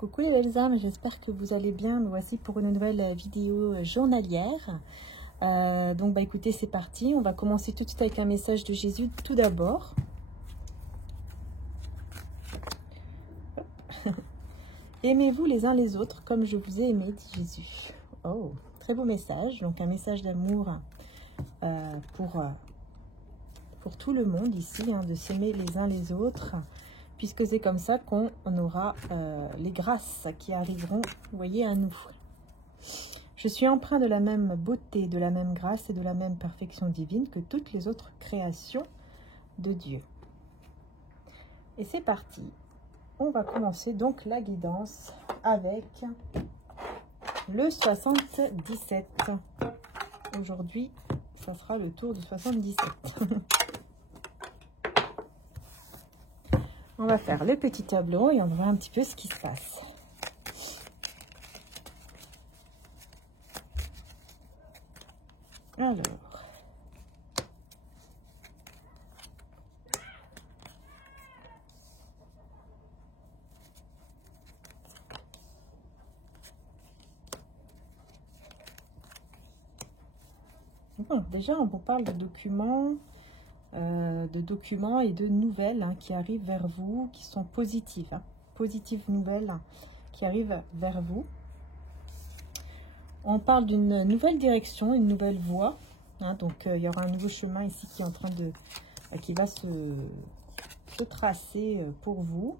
Coucou les belles âmes, j'espère que vous allez bien. Nous voici pour une nouvelle vidéo journalière. Donc écoutez, c'est parti. On va commencer tout de suite avec un message de Jésus tout d'abord. Aimez-vous les uns les autres comme je vous ai aimé, dit Jésus. Oh, très beau message. Donc un message d'amour pour tout le monde ici, de s'aimer les uns les autres, puisque c'est comme ça qu'on aura les grâces qui arriveront, vous voyez, à nous. Je suis empreint de la même beauté, de la même grâce et de la même perfection divine que toutes les autres créations de Dieu. Et c'est parti. On va commencer donc la guidance avec le 77. Aujourd'hui, ça sera le tour du 77. On va faire le petit tableau et on va voir un petit peu ce qui se passe. Alors, bon, déjà on vous parle de documents et de nouvelles qui arrivent vers vous, qui sont positives, positives nouvelles qui arrivent vers vous. On parle d'une nouvelle direction, une nouvelle voie, donc il y aura un nouveau chemin ici qui est en train de, qui va se tracer pour vous.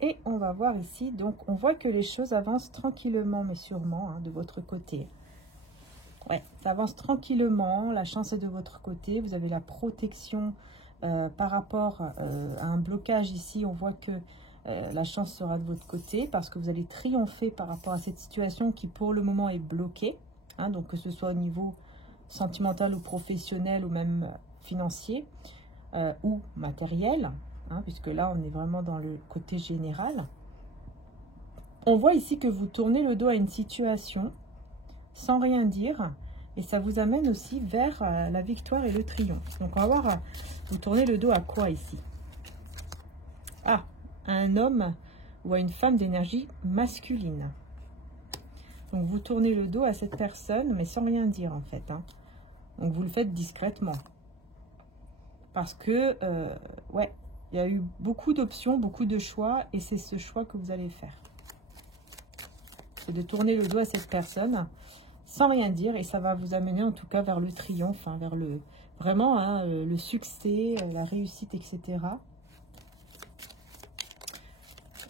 Et on va voir ici, donc on voit que les choses avancent tranquillement mais sûrement de votre côté. Ouais, ça avance tranquillement, la chance est de votre côté, vous avez la protection par rapport à un blocage ici. On voit que la chance sera de votre côté parce que vous allez triompher par rapport à cette situation qui pour le moment est bloquée. Donc que ce soit au niveau sentimental ou professionnel ou même financier ou matériel, puisque là on est vraiment dans le côté général. On voit ici que vous tournez le dos à une situation sans rien dire, et ça vous amène aussi vers la victoire et le triomphe. Donc on va voir, vous tournez le dos à quoi ici? À un homme ou à une femme d'énergie masculine. Donc vous tournez le dos à cette personne, mais sans rien dire en fait. Donc vous le faites discrètement. Parce que, ouais, il y a eu beaucoup d'options, beaucoup de choix, et c'est ce choix que vous allez faire. C'est de tourner le dos à cette personne sans rien dire, et ça va vous amener en tout cas vers le triomphe, vers le vraiment le succès, la réussite, etc.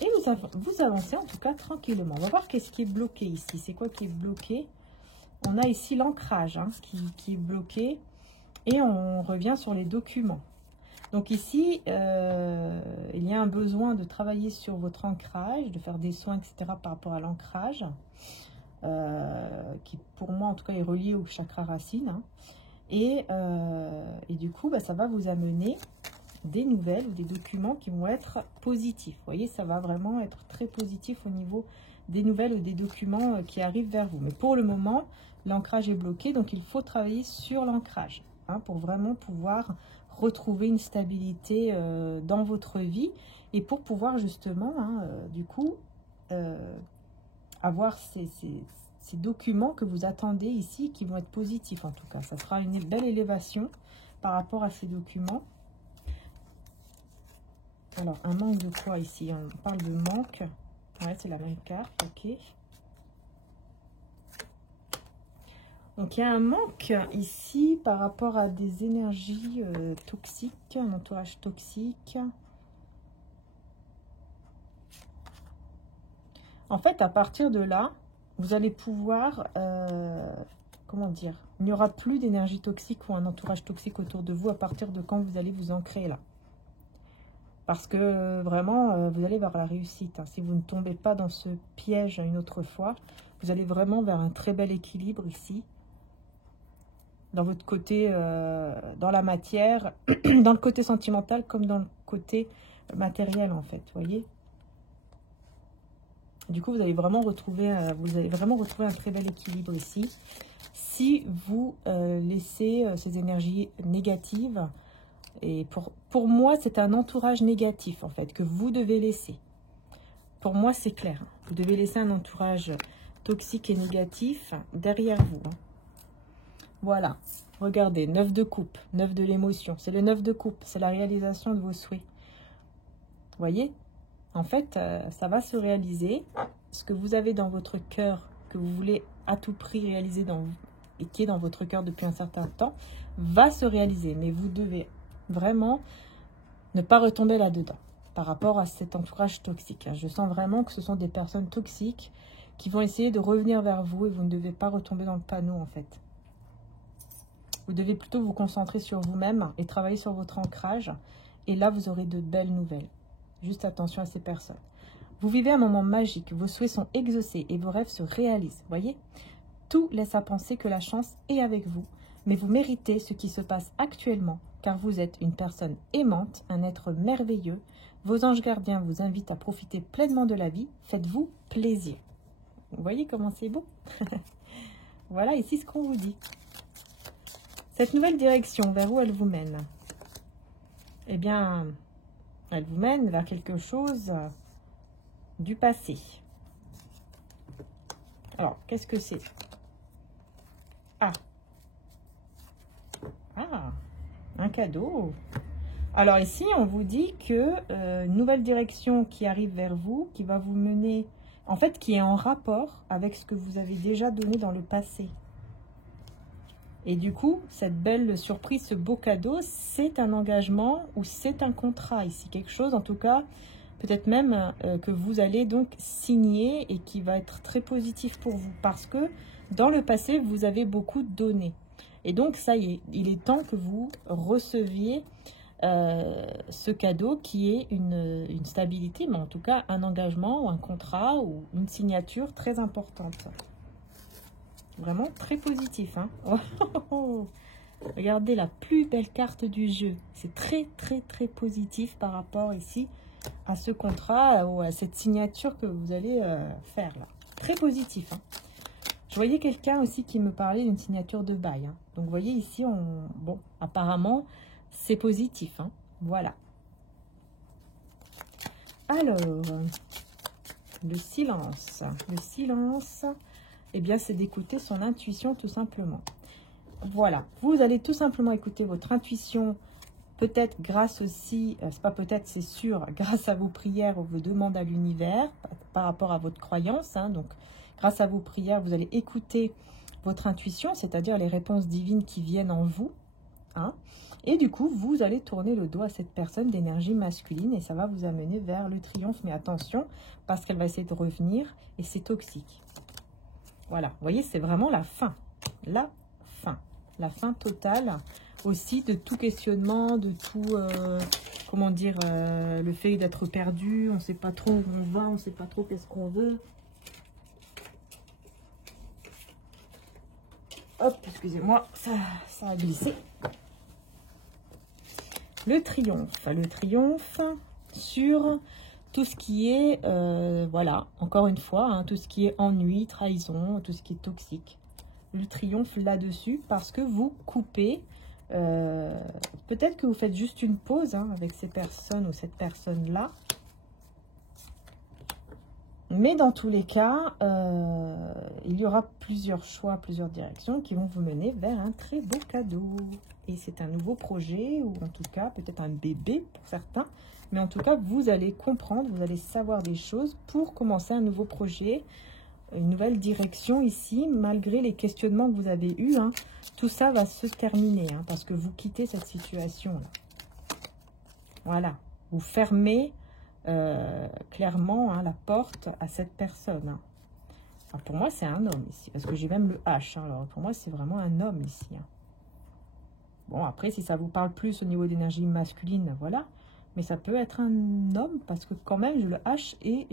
Et vous avancez en tout cas tranquillement. On va voir qu'est-ce qui est bloqué ici. C'est quoi qui est bloqué? On a ici l'ancrage qui est bloqué, et on revient sur les documents. Donc ici, il y a un besoin de travailler sur votre ancrage, de faire des soins, etc. par rapport à l'ancrage. Qui pour moi en tout cas est relié au chakra racine, et du coup ça va vous amener des nouvelles ou des documents qui vont être positifs. Vous voyez, ça va vraiment être très positif au niveau des nouvelles ou des documents qui arrivent vers vous. Mais pour le moment, l'ancrage est bloqué, donc il faut travailler sur l'ancrage pour vraiment pouvoir retrouver une stabilité dans votre vie, et pour pouvoir justement du coup avoir ces documents que vous attendez ici, qui vont être positifs en tout cas. Ça sera une belle élévation par rapport à ces documents. Alors, un manque de quoi ici? On parle de manque. Ouais, c'est la même carte, ok. Donc, il y a un manque ici par rapport à des énergies toxiques, un entourage toxique. En fait, à partir de là, vous allez pouvoir, comment dire, il n'y aura plus d'énergie toxique ou un entourage toxique autour de vous à partir de quand vous allez vous ancrer là. Parce que vraiment, vous allez vers la réussite. Si vous ne tombez pas dans ce piège une autre fois, vous allez vraiment vers un très bel équilibre ici. Dans votre côté, dans la matière, dans le côté sentimental comme dans le côté matériel en fait, vous voyez. Du coup, vous allez vraiment retrouver un très bel équilibre ici. Si vous laissez ces énergies négatives Et pour moi, c'est un entourage négatif, en fait, que vous devez laisser. Pour moi, c'est clair. Vous devez laisser un entourage toxique et négatif derrière vous. Voilà. Regardez, 9 de coupe, 9 de l'émotion. C'est le 9 de coupe, c'est la réalisation de vos souhaits. Vous voyez? En fait, ça va se réaliser. Ce que vous avez dans votre cœur, que vous voulez à tout prix réaliser et qui est dans votre cœur depuis un certain temps, va se réaliser. Mais vous devez vraiment ne pas retomber là-dedans par rapport à cet entourage toxique. Je sens vraiment que ce sont des personnes toxiques qui vont essayer de revenir vers vous et vous ne devez pas retomber dans le panneau en fait. Vous devez plutôt vous concentrer sur vous-même et travailler sur votre ancrage. Et là, vous aurez de belles nouvelles. Juste attention à ces personnes. Vous vivez un moment magique, vos souhaits sont exaucés et vos rêves se réalisent. Voyez, tout laisse à penser que la chance est avec vous, mais vous méritez ce qui se passe actuellement, car vous êtes une personne aimante, un être merveilleux. Vos anges gardiens vous invitent à profiter pleinement de la vie. Faites-vous plaisir. Vous voyez comment c'est beau? Voilà ici ce qu'on vous dit. Cette nouvelle direction, vers où elle vous mène? Eh bien, elle vous mène vers quelque chose du passé. Alors, qu'est-ce que c'est? Ah, un cadeau. Alors ici, on vous dit que une nouvelle direction qui arrive vers vous, qui va vous mener, en fait, qui est en rapport avec ce que vous avez déjà donné dans le passé. Et du coup, cette belle surprise, ce beau cadeau, c'est un engagement ou c'est un contrat ici. Quelque chose, en tout cas, peut-être même que vous allez donc signer et qui va être très positif pour vous. Parce que dans le passé, vous avez beaucoup donné. Et donc, ça y est, il est temps que vous receviez ce cadeau qui est une stabilité, mais en tout cas un engagement ou un contrat ou une signature très importante. Vraiment très positif. Hein. Regardez la plus belle carte du jeu. C'est très très très positif par rapport ici à ce contrat ou à cette signature que vous allez faire là. Très positif. Hein. Je voyais quelqu'un aussi qui me parlait d'une signature de bail. Hein. Donc vous voyez ici, bon, apparemment c'est positif. Hein. Voilà. Alors, le silence. Le silence, eh bien, c'est d'écouter son intuition tout simplement. Voilà, vous allez tout simplement écouter votre intuition, peut-être grâce aussi, c'est pas peut-être, c'est sûr, grâce à vos prières ou vos demandes à l'univers, par rapport à votre croyance. Hein, donc, grâce à vos prières, vous allez écouter votre intuition, c'est-à-dire les réponses divines qui viennent en vous. Hein, et du coup, vous allez tourner le dos à cette personne d'énergie masculine et ça va vous amener vers le triomphe. Mais attention, parce qu'elle va essayer de revenir et c'est toxique. Voilà, vous voyez, c'est vraiment la fin. La fin. La fin totale aussi de tout questionnement, de tout, comment dire, le fait d'être perdu. On ne sait pas trop où on va, on ne sait pas trop qu'est-ce qu'on veut. Hop, excusez-moi, ça a glissé. Le triomphe sur tout ce qui est, voilà, encore une fois, hein, tout ce qui est ennui, trahison, tout ce qui est toxique. Le triomphe là-dessus parce que vous coupez, peut-être que vous faites juste une pause hein, avec ces personnes ou cette personne-là. Mais dans tous les cas, il y aura plusieurs choix, plusieurs directions qui vont vous mener vers un très beau cadeau. Et c'est un nouveau projet, ou en tout cas, peut-être un bébé pour certains. Mais en tout cas, vous allez comprendre, vous allez savoir des choses pour commencer un nouveau projet, une nouvelle direction ici, malgré les questionnements que vous avez eus. Hein, tout ça va se terminer, hein, parce que vous quittez cette situation-là. Voilà, vous fermez clairement hein, la porte à cette personne. Hein. Alors pour moi, c'est un homme ici, parce que j'ai même le H. Hein, alors pour moi, c'est vraiment un homme ici. Hein. Bon, après, si ça vous parle plus au niveau d'énergie masculine, voilà. Mais ça peut être un homme, parce que quand même, j'ai le H et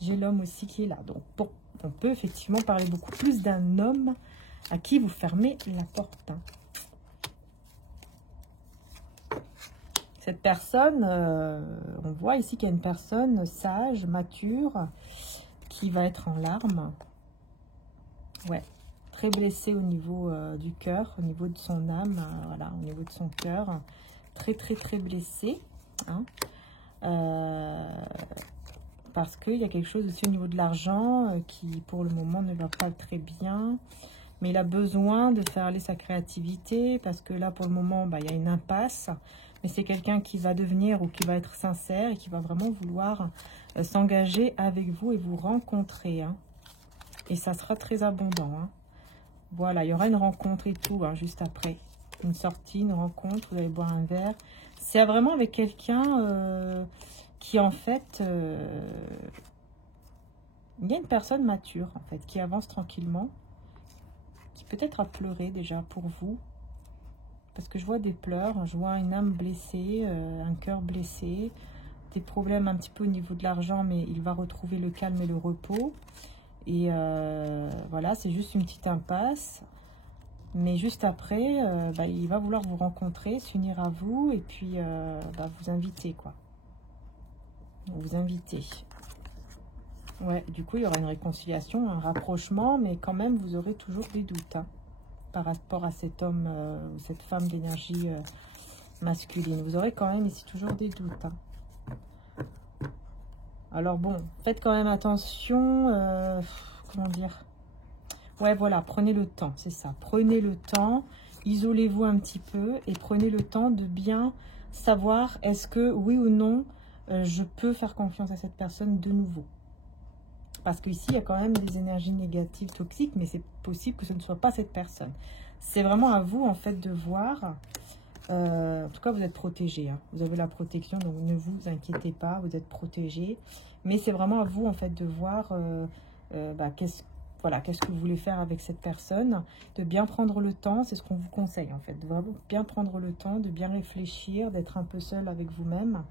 j'ai l'homme aussi qui est là. Donc, bon, on peut effectivement parler beaucoup plus d'un homme à qui vous fermez la porte. Hein. Cette personne, on voit ici qu'il y a une personne sage, mature, qui va être en larmes. Ouais, très blessé au niveau du cœur, au niveau de son âme, voilà, au niveau de son cœur. Très, très, très blessé. Hein. Parce qu'il y a quelque chose aussi au niveau de l'argent qui, pour le moment, ne va pas très bien. Mais il a besoin de faire aller sa créativité parce que là, pour le moment, bah, il y a une impasse. Mais c'est quelqu'un qui va devenir ou qui va être sincère et qui va vraiment vouloir s'engager avec vous et vous rencontrer. Hein. Et ça sera très abondant. Hein. Voilà, il y aura une rencontre et tout, hein, juste après. Une sortie, une rencontre, vous allez boire un verre. C'est vraiment avec quelqu'un qui, en fait... il y a une personne mature, en fait, qui avance tranquillement. Qui peut-être a pleuré déjà pour vous. Parce que je vois des pleurs, je vois une âme blessée, un cœur blessé. Des problèmes un petit peu au niveau de l'argent, mais il va retrouver le calme et le repos. Et voilà, c'est juste une petite impasse. Mais juste après, bah, il va vouloir vous rencontrer, s'unir à vous et puis bah, vous inviter, quoi. Vous inviter. Ouais, du coup, il y aura une réconciliation, un rapprochement, mais quand même, vous aurez toujours des doutes hein, par rapport à cet homme ou cette femme d'énergie masculine. Vous aurez quand même ici toujours des doutes. Hein. Alors bon, faites quand même attention, comment dire? Ouais, voilà, prenez le temps, c'est ça. Prenez le temps, isolez-vous un petit peu et prenez le temps de bien savoir est-ce que, oui ou non, je peux faire confiance à cette personne de nouveau. Parce qu'ici, il y a quand même des énergies négatives, toxiques, mais c'est possible que ce ne soit pas cette personne. C'est vraiment à vous, en fait, de voir. En tout cas, vous êtes protégé. Hein. Vous avez la protection, donc ne vous inquiétez pas, vous êtes protégé. Mais c'est vraiment à vous, en fait, de voir bah, qu'est-ce que vous voulez faire avec cette personne. De bien prendre le temps, c'est ce qu'on vous conseille, en fait. De vraiment bien prendre le temps, de bien réfléchir, d'être un peu seul avec vous-même.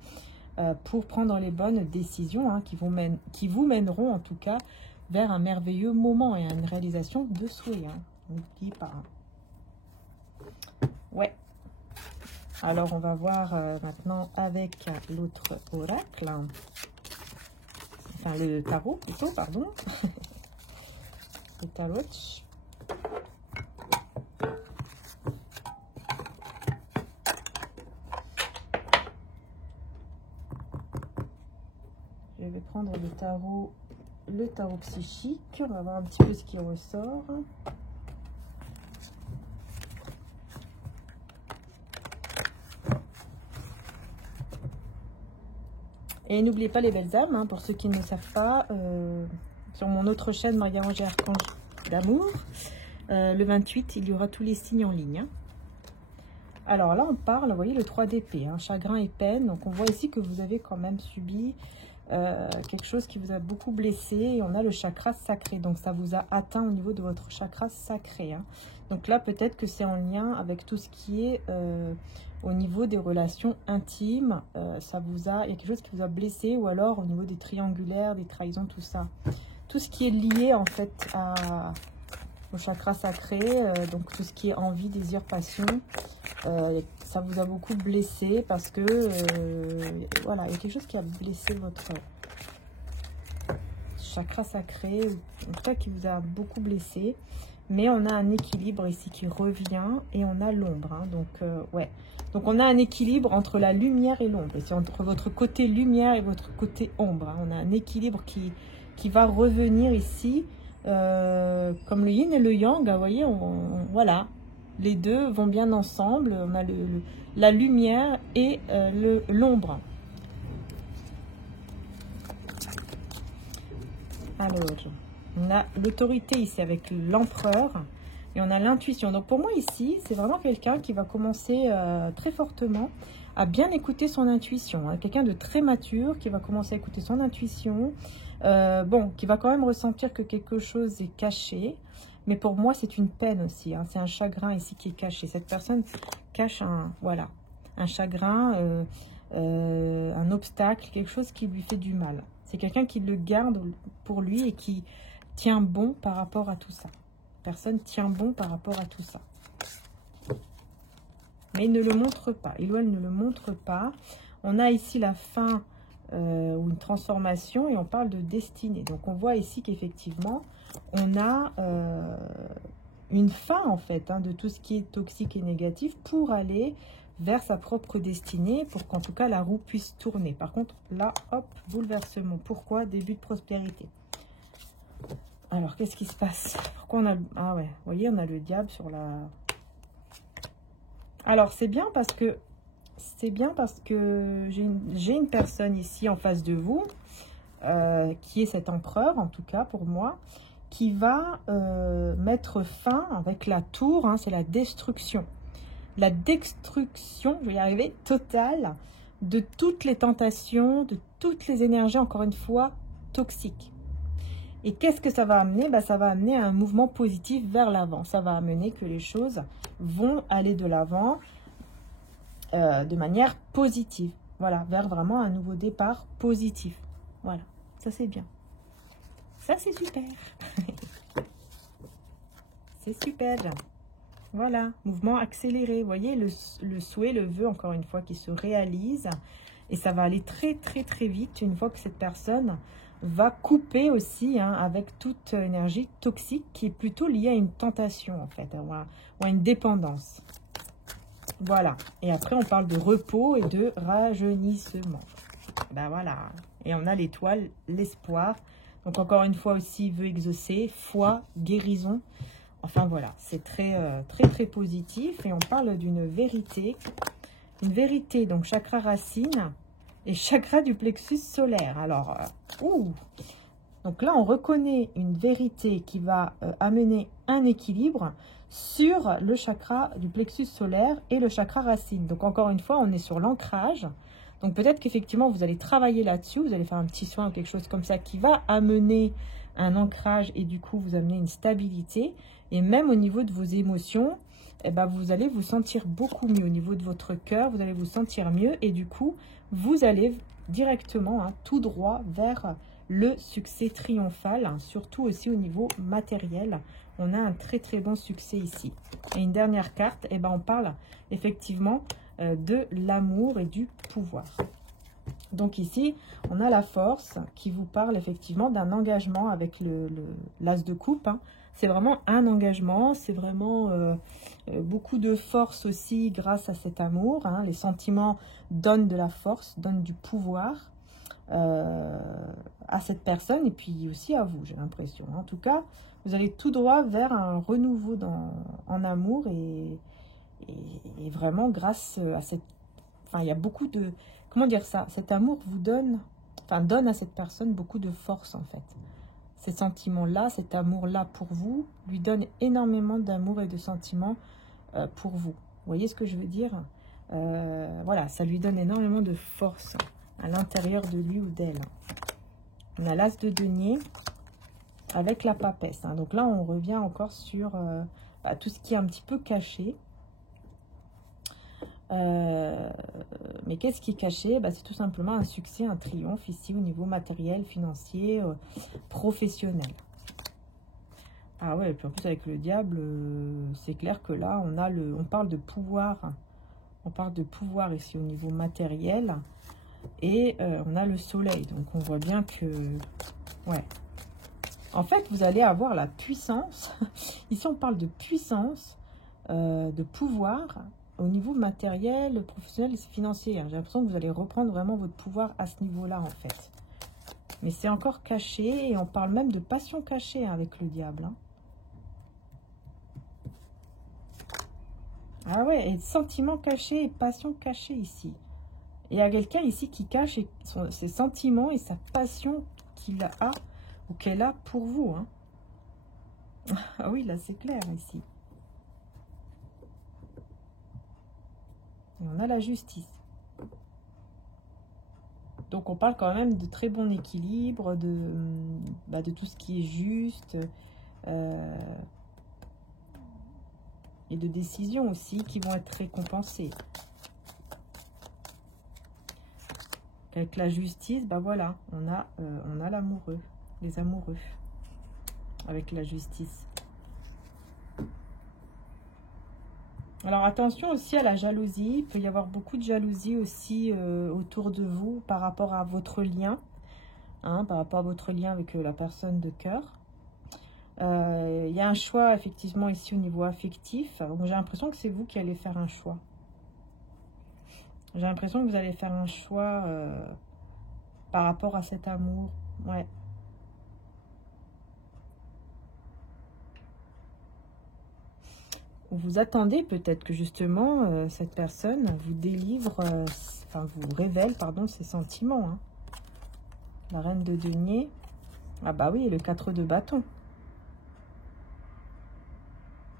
Pour prendre les bonnes décisions hein, qui vous mèneront en tout cas vers un merveilleux moment et à une réalisation de souhait. Hein. N'oubliez pas. Hein. Ouais. Alors on va voir maintenant avec l'autre oracle. Enfin le tarot plutôt, pardon. Le tarot. Je vais prendre le tarot psychique. On va voir un petit peu ce qui ressort. Et n'oubliez pas les belles âmes, hein, pour ceux qui ne le savent pas, sur mon autre chaîne, Marie-Ange et Archange d'amour, le 28, il y aura tous les signes en ligne. Hein. Alors là, on parle, vous voyez, le 3 d'épée, hein, chagrin et peine. Donc on voit ici que vous avez quand même subi quelque chose qui vous a beaucoup blessé. Et on a le chakra sacré, donc ça vous a atteint au niveau de votre chakra sacré. Hein. Donc là, peut-être que c'est en lien avec tout ce qui est au niveau des relations intimes. Il y a quelque chose qui vous a blessé, ou alors au niveau des triangulaires, des trahisons, tout ça. Tout ce qui est lié en fait au chakra sacré, donc tout ce qui est envie, désir, passion, ça vous a beaucoup blessé parce que voilà, il y a quelque chose qui a blessé votre chakra sacré, en tout cas qui vous a beaucoup blessé. Mais on a un équilibre ici qui revient et on a l'ombre. Hein, donc ouais, donc on a un équilibre entre la lumière et l'ombre. C'est entre votre côté lumière et votre côté ombre. Hein, on a un équilibre qui va revenir ici. Comme le yin et le yang, vous voyez, voilà, les deux vont bien ensemble. On a la lumière et l'ombre. Alors, on a l'autorité ici avec l'empereur et on a l'intuition. Donc pour moi ici, c'est vraiment quelqu'un qui va commencer très fortement à bien écouter son intuition. Hein. Quelqu'un de très mature qui va commencer à écouter son intuition. Bon, qui va quand même ressentir que quelque chose est caché. Mais pour moi, c'est une peine aussi. Hein. C'est un chagrin ici qui est caché. Cette personne cache voilà, un chagrin, un obstacle, quelque chose qui lui fait du mal. C'est quelqu'un qui le garde pour lui et qui tient bon par rapport à tout ça. Personne tient bon par rapport à tout ça. Mais il ne le montre pas. Il ou elle ne le montre pas. On a ici la fin ou une transformation et on parle de destinée. Donc on voit ici qu'effectivement, on a une fin en fait de tout ce qui est toxique et négatif pour aller vers sa propre destinée, pour qu'en tout cas la roue puisse tourner. Par contre, là, hop, bouleversement. Pourquoi? Début de prospérité. Alors, qu'est-ce qui se passe? Pourquoi on a... Ah ouais, vous voyez, on a le diable sur la... Alors, c'est bien parce que... j'ai une personne ici en face de vous, qui est cet empereur, en tout cas pour moi, qui va mettre fin avec la tour, c'est la destruction. La destruction, je vais y arriver, totale de toutes les tentations, de toutes les énergies, encore une fois, toxiques. Et qu'est-ce que ça va amener? Ça va amener un mouvement positif vers l'avant. Ça va amener que les choses vont aller de l'avant de manière positive. Voilà, vers vraiment un nouveau départ positif. Voilà, ça c'est bien. Ça c'est super. C'est super. Voilà, mouvement accéléré. Vous voyez, le souhait, le vœu, encore une fois, qui se réalise. Et ça va aller très, très, très vite une fois que cette personne va couper aussi avec toute énergie toxique qui est plutôt liée à une tentation, en fait, ou à une dépendance. Voilà. Et après, on parle de repos et de rajeunissement. Ben voilà. Et on a l'étoile, l'espoir. Donc, encore une fois aussi, vœu exaucé, foi, guérison. Enfin voilà, c'est très, très, très positif. Et on parle d'une vérité. Une vérité, donc chakra racine et chakra du plexus solaire. Alors, donc là, on reconnaît une vérité qui va amener un équilibre sur le chakra du plexus solaire et le chakra racine. Donc encore une fois, on est sur l'ancrage. Donc peut-être qu'effectivement, vous allez travailler là-dessus. Vous allez faire un petit soin ou quelque chose comme ça qui va amener un ancrage et du coup, vous amener une stabilité. Et même au niveau de vos émotions, vous allez vous sentir beaucoup mieux. Au niveau de votre cœur, vous allez vous sentir mieux. Et du coup, vous allez directement, tout droit vers le succès triomphal. Surtout aussi au niveau matériel. On a un très très bon succès ici. Et une dernière carte, on parle effectivement de l'amour et du pouvoir. Donc ici, on a la force qui vous parle effectivement d'un engagement avec l'as de coupe. C'est vraiment un engagement, c'est vraiment beaucoup de force aussi grâce à cet amour. Les sentiments donnent de la force, donnent du pouvoir à cette personne et puis aussi à vous, j'ai l'impression. En tout cas, vous allez tout droit vers un renouveau en amour et vraiment grâce à cette... Enfin, il y a beaucoup de... Comment dire ça? Cet amour vous donne à cette personne beaucoup de force en fait. Ces sentiments-là, cet amour-là pour vous, lui donne énormément d'amour et de sentiments pour vous. Vous voyez ce que je veux dire? Voilà, ça lui donne énormément de force à l'intérieur de lui ou d'elle. On a l'as de denier avec la papesse. Donc là, on revient encore sur tout ce qui est un petit peu caché. Mais qu'est-ce qui est caché? C'est tout simplement un succès, un triomphe ici au niveau matériel, financier, professionnel. Ah ouais, et puis en plus avec le diable, c'est clair que là on parle de pouvoir. On parle de pouvoir ici au niveau matériel. Et on a le soleil. Donc on voit bien que... Ouais. En fait, vous allez avoir la puissance. Ici on parle de puissance, de pouvoir... Au niveau matériel, professionnel et financier, j'ai l'impression que vous allez reprendre vraiment votre pouvoir à ce niveau-là, en fait. Mais c'est encore caché, et on parle même de passion cachée avec le diable. Ah ouais, et sentiments cachés et passion cachée ici. Et il y a quelqu'un ici qui cache ses sentiments et sa passion qu'il a ou qu'elle a pour vous. Ah oui, là c'est clair ici. Et on a la justice. Donc on parle quand même de très bon équilibre, de tout ce qui est juste, et de décisions aussi qui vont être récompensées. Avec la justice, voilà, on a l'amoureux, les amoureux, avec la justice. Alors attention aussi à la jalousie, il peut y avoir beaucoup de jalousie aussi autour de vous par rapport à votre lien, par rapport à votre lien avec la personne de cœur. Il y a un choix, effectivement, ici au niveau affectif. Donc, j'ai l'impression que c'est vous qui allez faire un choix. J'ai l'impression que vous allez faire un choix par rapport à cet amour. Ouais. Vous attendez peut-être que justement cette personne vous délivre, enfin vous révèle, pardon, ses sentiments. Hein. La reine de denier. Ah bah oui, le 4 de bâton.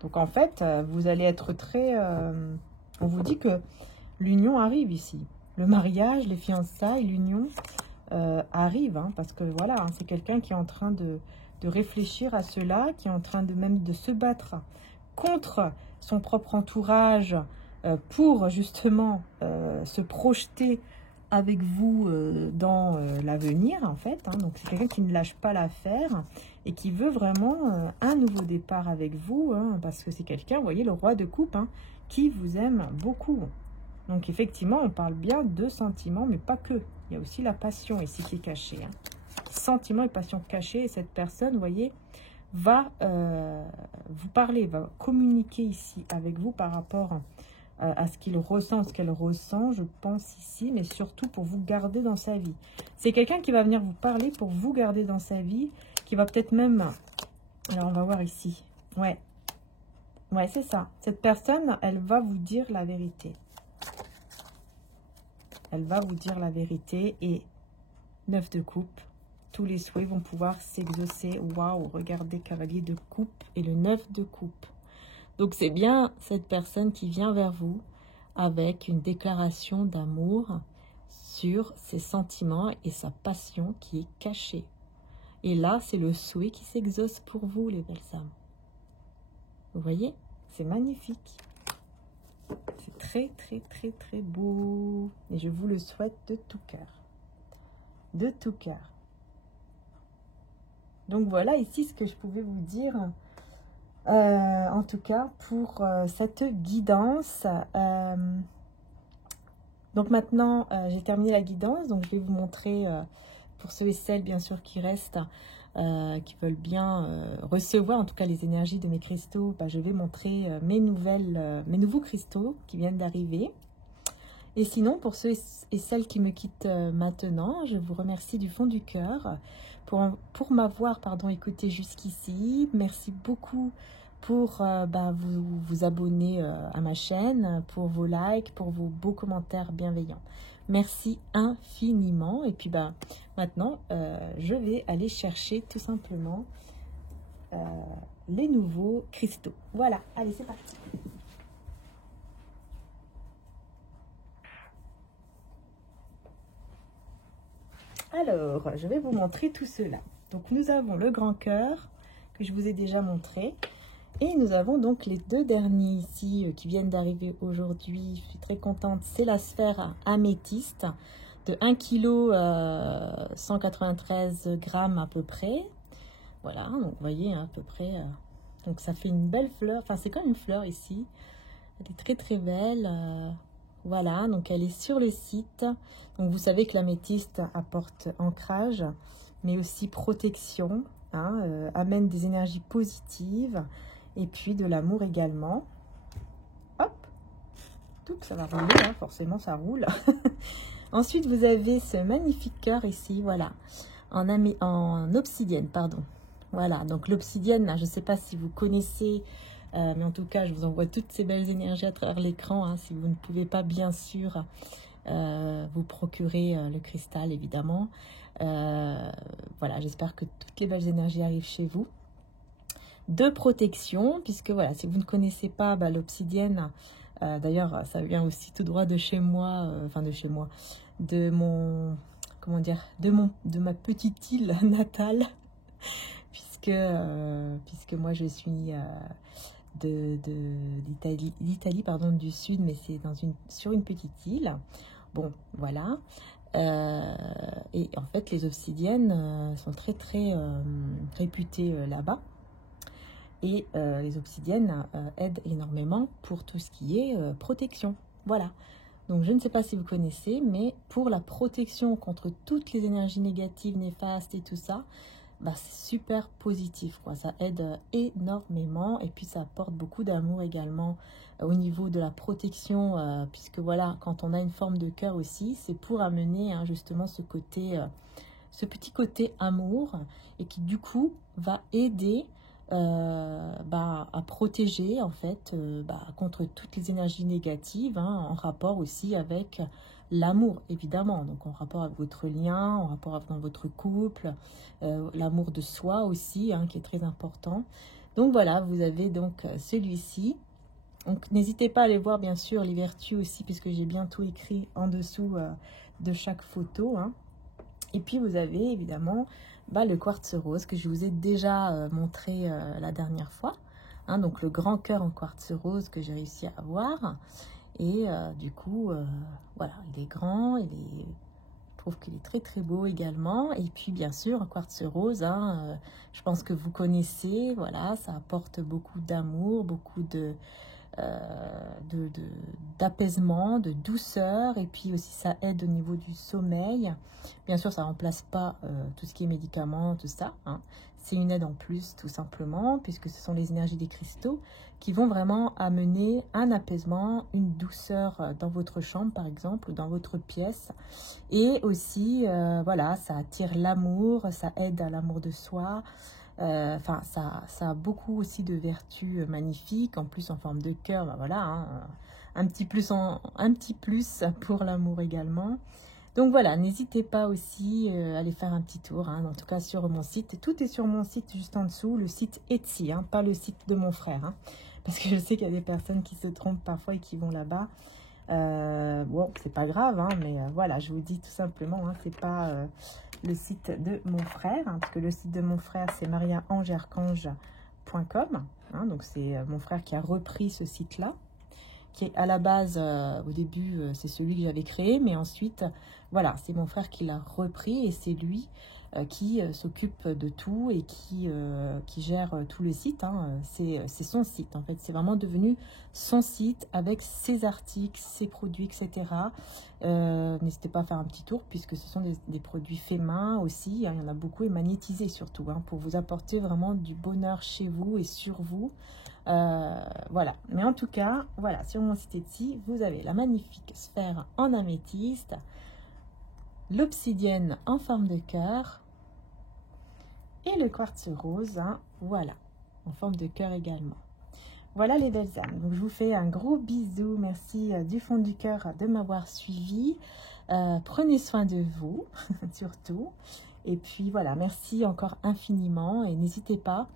Donc en fait, vous allez être très... on vous dit que l'union arrive ici. Le mariage, les fiançailles, l'union arrive. Hein, parce que voilà, hein, c'est quelqu'un qui est en train de réfléchir à cela, qui est en train de même de se battre contre son propre entourage pour justement se projeter avec vous dans l'avenir en fait. Hein. Donc c'est quelqu'un qui ne lâche pas l'affaire et qui veut vraiment un nouveau départ avec vous, hein, parce que c'est quelqu'un, vous voyez, le roi de coupe, hein, qui vous aime beaucoup. Donc effectivement, on parle bien de sentiments, mais pas que. Il y a aussi la passion ici qui est cachée. Hein. Sentiments et passion cachée, et cette personne, vous voyez, va vous parler, va communiquer ici avec vous par rapport à ce qu'il ressent, ce qu'elle ressent, je pense ici, mais surtout pour vous garder dans sa vie. C'est quelqu'un qui va venir vous parler pour vous garder dans sa vie, qui va peut-être même... Alors, on va voir ici. Ouais, ouais, c'est ça. Cette personne, elle va vous dire la vérité. Elle va vous dire la vérité et 9 de coupe. Tous les souhaits vont pouvoir s'exaucer. Waouh, regardez, cavalier de coupe et le 9 de coupe. Donc, c'est bien cette personne qui vient vers vous avec une déclaration d'amour sur ses sentiments et sa passion qui est cachée. Et là, c'est le souhait qui s'exauce pour vous, les belles âmes. Vous voyez? C'est magnifique. C'est très, très, très, très beau. Et je vous le souhaite de tout cœur. De tout cœur. Donc, voilà ici ce que je pouvais vous dire. En tout cas, pour cette guidance. Donc maintenant, j'ai terminé la guidance. Donc, je vais vous montrer, pour ceux et celles, bien sûr, qui restent, qui veulent bien recevoir, en tout cas, les énergies de mes cristaux. Bah, je vais montrer mes nouveaux cristaux qui viennent d'arriver. Et sinon, pour ceux et celles qui me quittent maintenant, je vous remercie du fond du cœur pour m'avoir écouté jusqu'ici. Merci beaucoup pour vous abonner à ma chaîne, pour vos likes, pour vos beaux commentaires bienveillants. Merci infiniment. Et puis maintenant, je vais aller chercher tout simplement les nouveaux cristaux. Voilà, allez, c'est parti. Alors, je vais vous montrer tout cela. Donc, nous avons le grand cœur que je vous ai déjà montré. Et nous avons donc les deux derniers ici qui viennent d'arriver aujourd'hui. Je suis très contente. C'est la sphère améthyste de 1 kg 193 grammes à peu près. Voilà, donc vous voyez à peu près. Donc ça fait une belle fleur. Enfin, c'est comme une fleur ici. Elle est très très belle. Voilà, donc elle est sur le site. Donc vous savez que l'améthyste apporte ancrage, mais aussi protection, hein, amène des énergies positives et puis de l'amour également. Hop, tout, ça va rouler, hein, forcément ça roule. Ensuite, vous avez ce magnifique cœur ici, voilà, en obsidienne, pardon. Voilà, donc l'obsidienne, je ne sais pas si vous connaissez, mais en tout cas, je vous envoie toutes ces belles énergies à travers l'écran. Hein, si vous ne pouvez pas, bien sûr, vous procurer le cristal, évidemment. Voilà, j'espère que toutes les belles énergies arrivent chez vous. De protection, puisque voilà, si vous ne connaissez pas l'obsidienne, d'ailleurs, ça vient aussi tout droit de chez moi, de mon, comment dire, de ma petite île natale, puisque moi je suis d'Italie, pardon, du sud, mais c'est sur une petite île. Bon, voilà. Et en fait, les obsidiennes sont très très réputées là-bas. Et les obsidiennes aident énormément pour tout ce qui est protection. Voilà. Donc, je ne sais pas si vous connaissez, mais pour la protection contre toutes les énergies négatives, néfastes et tout ça, bah, c'est super positif, quoi. Ça aide énormément et puis ça apporte beaucoup d'amour également au niveau de la protection, puisque voilà, quand on a une forme de cœur aussi, c'est pour amener hein, justement ce côté, ce petit côté amour et qui du coup va aider bah, à protéger en fait bah, contre toutes les énergies négatives hein, en rapport aussi avec l'amour évidemment, donc en rapport avec votre lien, en rapport avec dans votre couple, l'amour de soi aussi hein, qui est très important. Donc voilà, vous avez donc celui-ci. Donc n'hésitez pas à aller voir bien sûr les vertus aussi puisque j'ai bien tout écrit en dessous de chaque photo hein. Et puis vous avez évidemment bah, le quartz rose que je vous ai déjà montré la dernière fois. Hein, donc le grand cœur en quartz rose que j'ai réussi à avoir. Et du coup, voilà, il est grand, je trouve qu'il est très très beau également. Et puis bien sûr, un quartz rose, hein, je pense que vous connaissez, voilà, ça apporte beaucoup d'amour, beaucoup d'apaisement, de douceur, et puis aussi ça aide au niveau du sommeil. Bien sûr, ça ne remplace pas tout ce qui est médicaments, tout ça. Hein. C'est une aide en plus, tout simplement, puisque ce sont les énergies des cristaux qui vont vraiment amener un apaisement, une douceur dans votre chambre, par exemple, ou dans votre pièce. Et aussi, voilà, ça attire l'amour, ça aide à l'amour de soi. Enfin, ça a beaucoup aussi de vertus magnifiques, en plus en forme de cœur, bah voilà, hein, un petit plus pour l'amour également. Donc voilà, n'hésitez pas aussi à aller faire un petit tour, hein, en tout cas sur mon site. Tout est sur mon site juste en dessous, le site Etsy, hein, pas le site de mon frère. Hein, parce que je sais qu'il y a des personnes qui se trompent parfois et qui vont là-bas. Bon, c'est pas grave, hein, mais voilà, je vous dis tout simplement, hein, c'est pas le site de mon frère, hein, parce que le site de mon frère, c'est mariaangearchange.com. Hein, donc c'est mon frère qui a repris ce site-là, qui est à la base, au début, c'est celui que j'avais créé, mais ensuite, voilà, c'est mon frère qui l'a repris et c'est lui qui s'occupe de tout et qui gère tout le site. Hein. C'est son site, en fait. C'est vraiment devenu son site avec ses articles, ses produits, etc. N'hésitez pas à faire un petit tour puisque ce sont des produits faits main aussi. Hein. Il y en a beaucoup et magnétisés surtout, hein, pour vous apporter vraiment du bonheur chez vous et sur vous. Voilà, mais en tout cas, voilà, sur mon site Etsy, vous avez la magnifique sphère en améthyste, l'obsidienne en forme de cœur et le quartz rose, hein, voilà, en forme de cœur également. Voilà les belles âmes. Donc je vous fais un gros bisou, merci du fond du cœur de m'avoir suivi. Prenez soin de vous, surtout. Et puis voilà, merci encore infiniment et n'hésitez pas.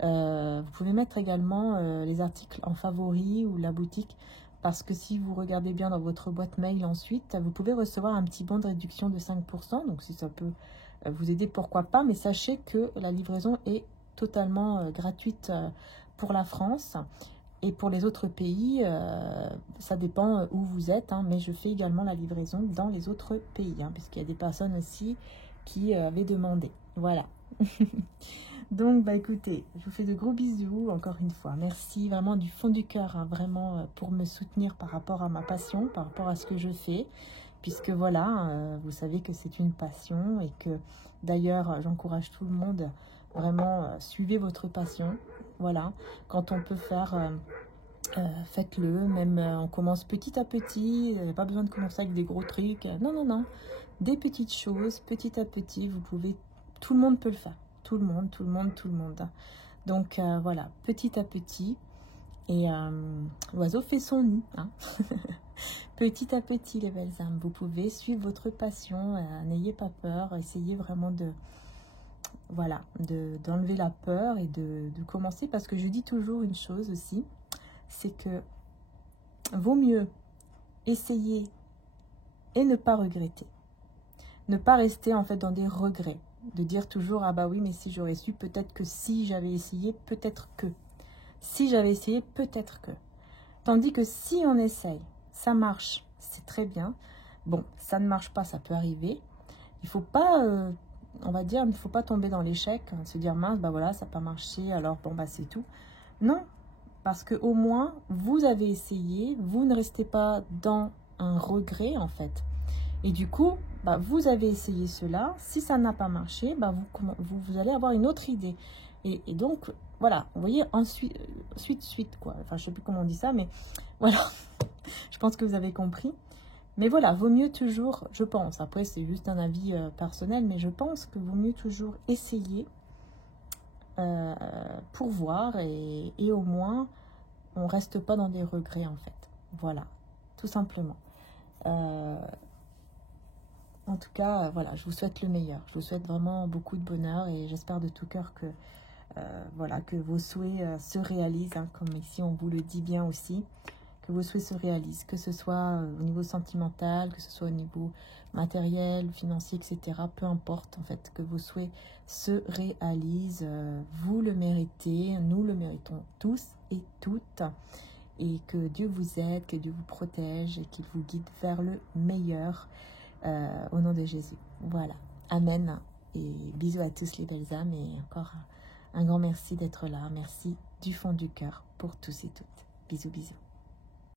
Vous pouvez mettre également les articles en favori ou la boutique parce que si vous regardez bien dans votre boîte mail ensuite, vous pouvez recevoir un petit bon de réduction de 5%. Donc si ça peut vous aider, pourquoi pas. Mais sachez que la livraison est totalement gratuite pour la France. Et pour les autres pays, ça dépend où vous êtes. Hein, mais je fais également la livraison dans les autres pays. Hein, parce qu'il y a des personnes aussi qui avaient demandé. Voilà. Donc, bah écoutez, je vous fais de gros bisous, encore une fois. Merci vraiment du fond du cœur, hein, vraiment, pour me soutenir par rapport à ma passion, par rapport à ce que je fais. Puisque voilà, vous savez que c'est une passion et que d'ailleurs, j'encourage tout le monde, vraiment, suivez votre passion. Voilà, quand on peut faire, faites-le. Même, on commence petit à petit, pas besoin de commencer avec des gros trucs. Non, non, non, des petites choses, petit à petit, vous pouvez, tout le monde peut le faire. Tout le monde, tout le monde, tout le monde. Donc voilà, petit à petit. Et l'oiseau fait son nid. Hein. Petit à petit, les belles âmes. Vous pouvez suivre votre passion. N'ayez pas peur. Essayez vraiment de, voilà, d'enlever la peur et de commencer. Parce que je dis toujours une chose aussi. C'est que vaut mieux essayer et ne pas regretter. Ne pas rester en fait dans des regrets. De dire toujours, ah bah oui, mais si j'aurais su, peut-être que si j'avais essayé, peut-être que. Si j'avais essayé, peut-être que. Tandis que si on essaye, ça marche, c'est très bien. Bon, ça ne marche pas, ça peut arriver. Il ne faut pas, on va dire, il ne faut pas tomber dans l'échec, se dire, mince, bah voilà, ça n'a pas marché, alors bon, bah c'est tout. Non, parce qu'au moins, vous avez essayé, vous ne restez pas dans un regret, en fait. Et du coup, bah, vous avez essayé cela. Si ça n'a pas marché, bah, vous allez avoir une autre idée. Et donc, voilà, vous voyez, ensuite, suite, quoi. Enfin, je ne sais plus comment on dit ça, mais voilà, je pense que vous avez compris. Mais voilà, vaut mieux toujours, je pense, après c'est juste un avis personnel, mais je pense que vaut mieux toujours essayer pour voir et au moins, on reste pas dans des regrets en fait. Voilà, tout simplement. En tout cas, voilà, je vous souhaite le meilleur. Je vous souhaite vraiment beaucoup de bonheur et j'espère de tout cœur que, voilà, que vos souhaits se réalisent, hein, comme ici on vous le dit bien aussi, que vos souhaits se réalisent, que ce soit au niveau sentimental, que ce soit au niveau matériel, financier, etc. Peu importe, en fait, que vos souhaits se réalisent. Vous le méritez, nous le méritons tous et toutes. Et que Dieu vous aide, que Dieu vous protège et qu'il vous guide vers le meilleur au nom de Jésus. Voilà. Amen. Et bisous à tous les belles âmes et encore un grand merci d'être là. Merci du fond du cœur pour tous et toutes. Bisous, bisous.